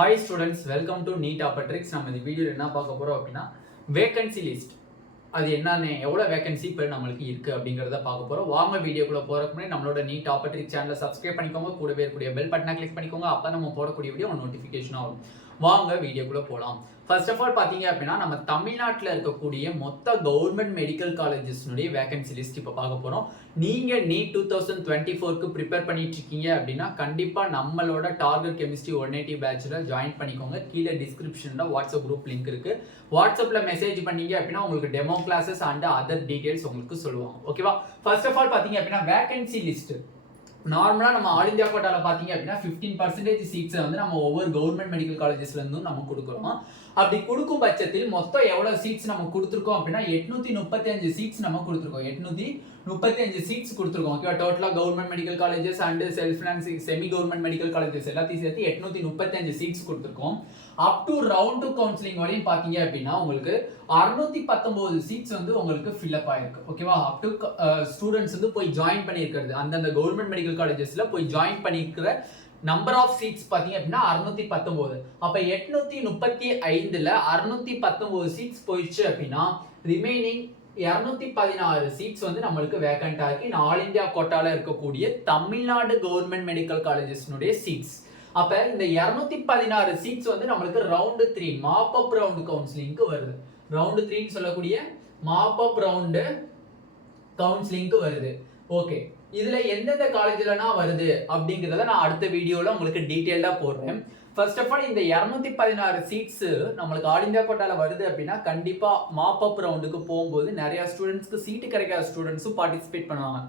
Hi students, welcome to Neet Tricks. நம்ம இந்த வீடியோல என்ன பார்க்க போறோம் அப்படினா வேகன்சி லிஸ்ட். அது என்னன்னு எவ்வளவு வேகன்சி இப்போ நமக்கு இருக்கு அப்படிங்கறத பார்க்க போறோம். வாங்க வீடியோக்குள்ள போறதுக்கு முன்னாடி நம்மளோட Neet Tricks சேனலை சப்ஸ்கிரைப் பண்ணிக்கோங்க. கூடவே இருக்கக்கூடிய பெல் பட்டனை கிளிக் பண்ணிக்கோங்க. அப்ப நம்ம போடக்கூடிய வீடியோ நோட்டிஃபிகேஷன் ஆகும். வாங்க வீடியோக்குள்ள போலாம். ஃபர்ஸ்ட் ஆஃப் ஆல் பாத்தீங்க அப்படினா நம்ம தமிழ்நாட்டுல இருக்கக்கூடிய மொத்த கவர்மெண்ட் மெடிக்கல் காலேஜஸ்னுடைய வேகன்சி லிஸ்ட் இப்ப பார்க்க போறோம். நீங்க நீட் 2024 க்கு ப்ரிப்பேர் பண்ணிட்டு இருக்கீங்க அப்படினா கண்டிப்பா நம்மளோட டார்கெட் கெமிஸ்ட்ரி 180 பேட்ச்ல ஜாயின் பண்ணிக்கோங்க. கீழ டிஸ்கிரிப்ஷன்ல வாட்ஸ்அப் குரூப் லிங்க் இருக்கு. வாட்ஸ்அப்ல மெசேஜ் பண்ணீங்க அப்படினா உங்களுக்கு demo classes and other details உங்களுக்கு சொல்லுவாங்க. ஓகேவா? ஃபர்ஸ்ட் ஆஃப் ஆல் பாத்தீங்க அப்படினா வேகன்சி லிஸ்ட் நார்மலா நம்ம ஆல் இந்தியா கோட்டால பாத்தீங்க அப்படினா 15% சீட்ஸ் வந்து நம்ம ஒவ்வொரு கவர்மெண்ட் மெடிக்கல் காலேஜஸ்ல இருந்தும் நம்ம கொடுக்குறோம். அப்படி கொடுக்கும் பட்சத்தில் மொத்தம் எவ்வளவு சீட்ஸ் நம்ம கொடுத்திருக்கோம் அப்படினா 835 சீட்ஸ் நம்ம கொடுத்திருக்கோம். 835 சீட்ஸ் கொடுத்திருக்கோம். ஓகேவா? டோட்டலா government medical colleges and self financing semi government medical colleges எல்லாத்தையும் சேர்த்து 835 சீட்ஸ் கொடுத்திருக்கோம். அப் டு ரவுண்ட் 2 கவுன்சிலிங் வரையும் பாத்தீங்க அப்படினா உங்களுக்கு 619 சீட்ஸ் வந்து உங்களுக்கு ஃபில் அப் ஆயிருக்கு. ஓகேவா? அப் டு ஸ்டூடண்ட்ஸ் வந்து போய் ஜாயின் பண்ணியிருக்கிறது அந்த கவர்மெண்ட் மெடிக்கல் காலேஜஸ்ல போய் ஜாயின் பண்ணியிருக்கிற நம்பர் ஆஃப் சீட்ஸ் பாத்தீங்க அப்படின்னா 619. அப்ப 835ல 619 சீட்ஸ் போயிடுச்சு அப்படின்னா ரிமைனிங் 216 சீட்ஸ் வந்து நம்மளுக்கு வேகன்ட் ஆகி ஆல் இந்தியா கோட்டால இருக்கக்கூடிய தமிழ்நாடு கவர்மெண்ட் மெடிக்கல் காலேஜஸ்னுடைய சீட்ஸ். அப்ப இந்த 216 சீட்ஸ் வந்து நம்மளுக்கு ரவுண்ட் 3 மாப் அப் ரவுண்ட் கவுன்சிலிங்க்கு வருது. ரவுண்ட் 3 ன்னு சொல்லக்கூடிய மாப் அப் ரவுண்ட் கவுன்சிலிங்க்கு வருது. ஓகே, இதுல எந்தெந்த காலேஜ்லனா வருது அப்படிங்கறத நான் அடுத்த வீடியோல உங்களுக்கு டீடைலா போடுறேன். ஃபர்ஸ்ட் ஆஃப் ஆல் இந்த 216 சீட்ஸ் நம்மளுக்கு ஆல் இந்தியா கோட்டால வருது அப்படின்னா கண்டிப்பா மாப் அப் ரவுண்டுக்கு போகும்போது நிறைய ஸ்டூடெண்ட்ஸ்க்கு சீட்டு கிடைக்காத ஸ்டூடெண்ட்ஸும் பார்ட்டிசிபேட் பண்ணுவாங்க.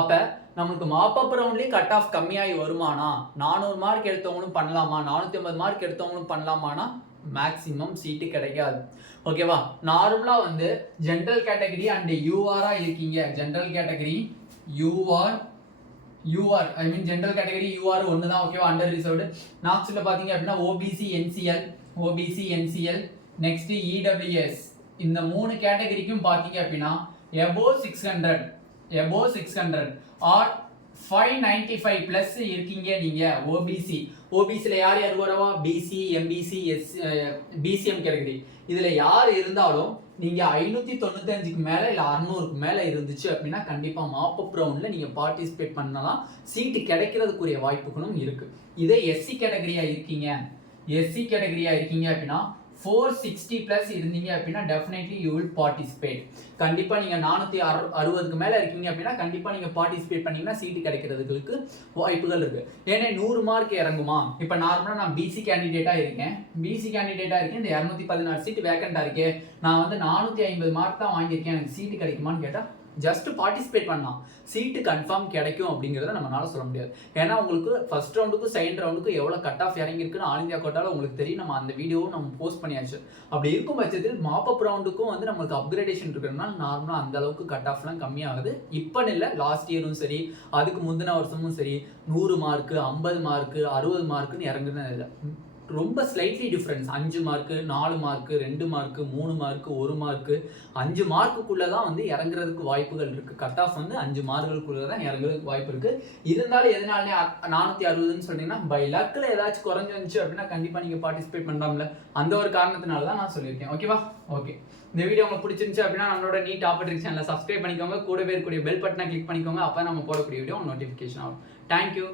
அப்ப நமக்கு மாப் அப் ரவுண்ட்லயே கட் ஆஃப் கம்மியாகி வருமானா 400 மார்க் எடுத்தவங்களும் பண்ணலாமா 450 மார்க் எடுத்தவங்களும் பண்ணலாமானா மேக்ஸிமம் சீட்டு கிடைக்காது. ஓகேவா? நார்மலா வந்து ஜெனரல் கேட்டகரி அண்ட் யூஆரா இருக்கீங்க. ஜெனரல் கேட்டகரி யூஆர் ஐ மீன் ஜெனரல் கேட்டகரி யூஆர் ஒன்று தான். ஓகேவா? Under reserved. நாக்ஸ்ல பாத்தீங்க அப்படின்னா ஓபிசி என்சிஎல் நெக்ஸ்ட் இடபிள்யூஎஸ் இந்த 3 கேட்டகரிக்கும் பாத்தீங்க அப்படின்னா above 600 ஆர் 595 பிளஸ் இருக்கீங்க நீங்க. ஓபிசில யார் வரவா? BC MBC BCM category. இதுல யார் இருந்தாலும் நீங்க 595க்கு மேல இல்ல 600க்கு மேல இருந்துச்சு அப்படின்னா கண்டிப்பா மாப் அப் ரவுண்ட்ல நீங்க பார்ட்டிசிபேட் பண்ணலாம். சீட்டு கிடைக்கிறதுக்குரிய வாய்ப்புகளும் இருக்கு. இதே எஸ்சி கேட்டகரியா இருக்கீங்க அப்படின்னா 460 பிளஸ் இருந்தீங்க அப்படின்னா டெஃபினெட்லி யூ வில் பார்ட்டிசிபேட். கண்டிப்பா நீங்க 460க்கு மேல இருக்கீங்க அப்படின்னா கண்டிப்பா நீங்க பார்ட்டிசிபேட் பண்ணீங்கன்னா சீட்டு கிடைக்கிறதுக்கு வாய்ப்புகள் இருக்கு. ஏன்னா 100 மார்க் இறங்குமா? இப்ப நார்மலா நான் பிசி கேண்டிடேட்டா இருக்கேன். இந்த 216 சீட் வேகண்டா இருக்கே, நான் வந்து 450 மார்க் தான் வாங்கியிருக்கேன், எனக்கு சீட்டு கிடைக்குமான்னு கேட்டா ஜஸ்ட் பார்ட்டிசிபேட் பண்ணலாம். சீட்டு கன்ஃபார்ம் கிடைக்கும் அப்படிங்கறத நம்மளால சொல்ல முடியாது. ஏன்னா உங்களுக்கு ஃபர்ஸ்ட் ரவுண்டுக்கு செகண்ட் ரவுண்டுக்கு எவ்வளவு கட் ஆஃப் இறங்கி இருக்குன்னு ஆல் இந்தியா கோட்டால உங்களுக்கு தெரியும். நம்ம அந்த வீடியோவும் நம்ம போஸ்ட் பண்ணியாச்சு. அப்படி இருக்கும் பட்சத்தில் மாப் அப் ரவுண்டுக்கும் வந்து நமக்கு அப்கிரேடேஷன் இருக்கிறதுனால நார்மலா அந்த அளவுக்கு கட் ஆஃப்லாம் கம்மியாகுது. இப்பன்னு இல்லை, லாஸ்ட் இயரும் சரி அதுக்கு முந்தின வருஷமும் சரி 100 மார்க் 50 மார்க் 60 மார்க்குன்னு இறங்குறது இல்லை. ரொம்ப slightly difference 5 mark 4 mark 2 mark 3 mark 1 mark 5 மார்க்குக்குள்ள தான் வந்து இறங்குறதுக்கு வாய்ப்புகள் இருக்கு. கட் ஆஃப் வந்து 5 மார்க்குக்குள்ள தான் இறங்குறதுக்கு வாய்ப்பு இருக்கு. இருந்தாலும் எதனாலே 460ன்னு சொன்னீங்கன்னா பை லக்ல ஏதாச்சும் குறைஞ்சு வந்துச்சு அப்படின்னா கண்டிப்பா நீங்க பார்ட்டிசிபேட் பண்ணலாம்ல. அந்த ஒரு காரணத்தினால தான் நான் சொல்லியிருக்கேன். ஓகேவா? ஓகே, இந்த வீடியோ உங்களுக்கு பிடிச்சிருந்துச்சு அப்படின்னா நம்மளோட நீட் டாபிக் சேனலை சப்ஸ்கிரைப் பண்ணிக்கோங்க. கூடவே இருக்கக்கூடிய பெல் பட்டனை கிளிக் பண்ணிக்கோங்க. அப்போ நம்ம போடக்கூடிய வீடியோ நோட்டிஃபிகேஷன் ஆகும். தேங்க்யூ.